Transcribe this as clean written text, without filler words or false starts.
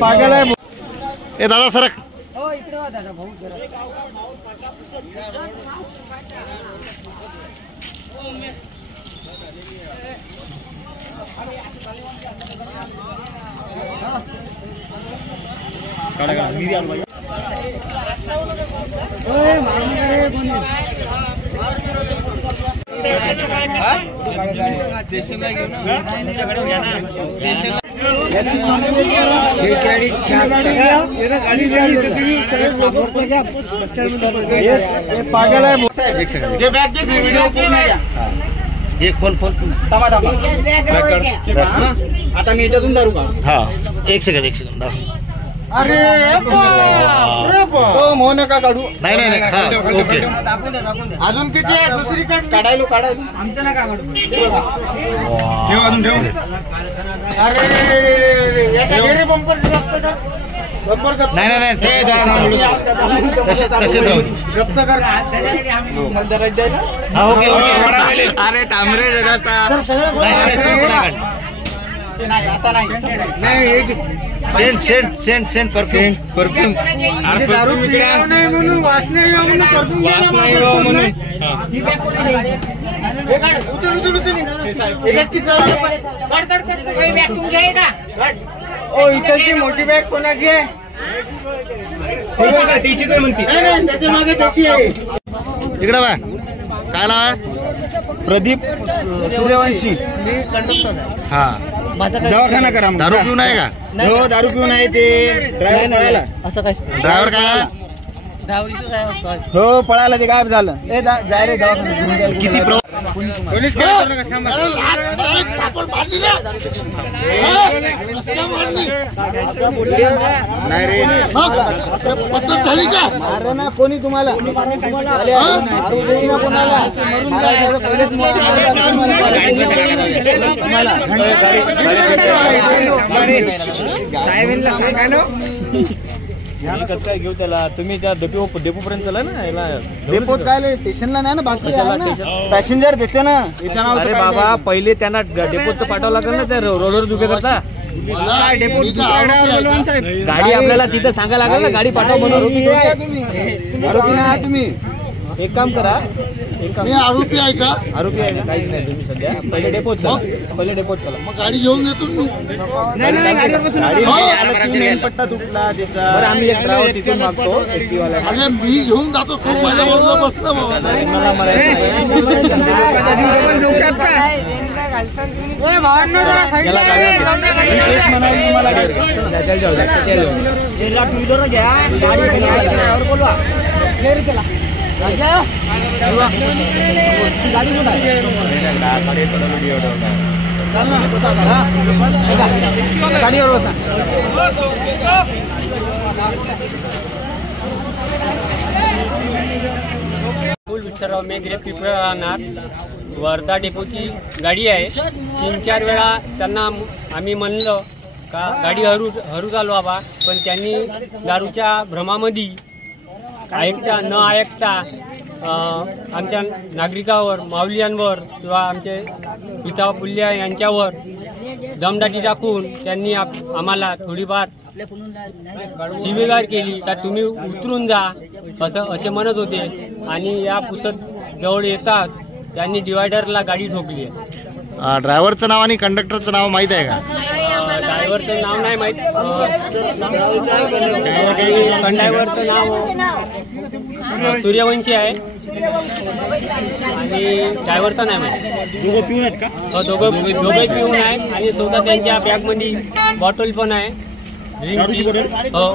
पागल आहे ए दादा सरक पागल आहे हे खोल थांबा आता मी याच्यातून दारू का हा एक सेकंद अरे मोह नका काढू नाही हा ओके अजून किती आहे दुसरीकडे काढायलो आमचं नका काढू अरे बंपर नाही तसेच राहू जप्त कर अरे तांबरे जगाचा नाही आता नाही सेंट परफ्यूम दारू पिण्यावर नाही म्हणून वास नाही म्हणून इकडची मोठी बॅग कोणाची आहे त्याच्या मागे त्याची आहे इकडे बा काय नाव आहे प्रदीप सूर्यवंशी हा दवाखाना करा दारू पिऊन आहे का हो दारू पिऊन आहे ते ड्रायव्हर पळाला असं काय ड्रायव्हर काय हो पळाला ते गायब झालं ए जाय रे दवाखान्यात किती पोलीस नाही रे पद्धत झाली का मार ना कोणी तुम्हाला साहेबांना सांगा ना कसं काय घेऊ त्याला तुम्ही त्या डेपो पर्यंत चला ना याला डेपोत काय स्टेशनला नाही ना बाकी पॅसेंजर देते ना अरे बाबा पहिले त्यांना डेपोत पाठवावं लागेल ना त्या रोडवर उभे करता गाडी आपल्याला तिथं सांगायला लागेल ना गाडी पाठवा म्हणून तुम्ही एक काम करा आरोपी आहे का काहीच नाही तुम्ही सध्या पहिले डेपोत चला मग गाडी घेऊन येतो नाही पट्टा तुटला त्याचा बरं आम्ही एक ड्रायव्हर तिथून मागतो एसटी वाला मी घेऊन जातो खूप माझ्या बरोबर बसला बोलवा गाडीवर बसा विठ्ठलराव मेघरे पिंपळा राहणार वर्धा डेपोची गाडी आहे 3-4 वेळा त्यांना आम्ही म्हणलं का गाडी हरू चालवावा पण त्यांनी दारूच्या भ्रमामध्ये न ऐकता आमच्या नागरिकावर माऊलीयांवर किंवा आमचे पिता पुल्ल्या यांच्यावर दमदाटी टाकून त्यांनी आम्हाला थोडीफार शिवीगाळ केली का तुम्ही उतरून जा असे म्हणत होते आणि या पुसद जवळ येताच त्यांनी डिवायडरला गाडी ठोकली आहे ड्रायव्हरचं नाव आणि कंडक्टरचं नाव माहित आहे का ड्रायव्हरचं नाव नाही माहित कंडक्टरचं नाव सूर्यवंशी आहे आणि ड्रायव्हरचं नाही माहित दोघं पिऊन आहेत का दोघं पिऊन आहे आणि स्वतः त्यांच्या बॅगमध्ये बॉटल पण आहे ड्रिंकची हो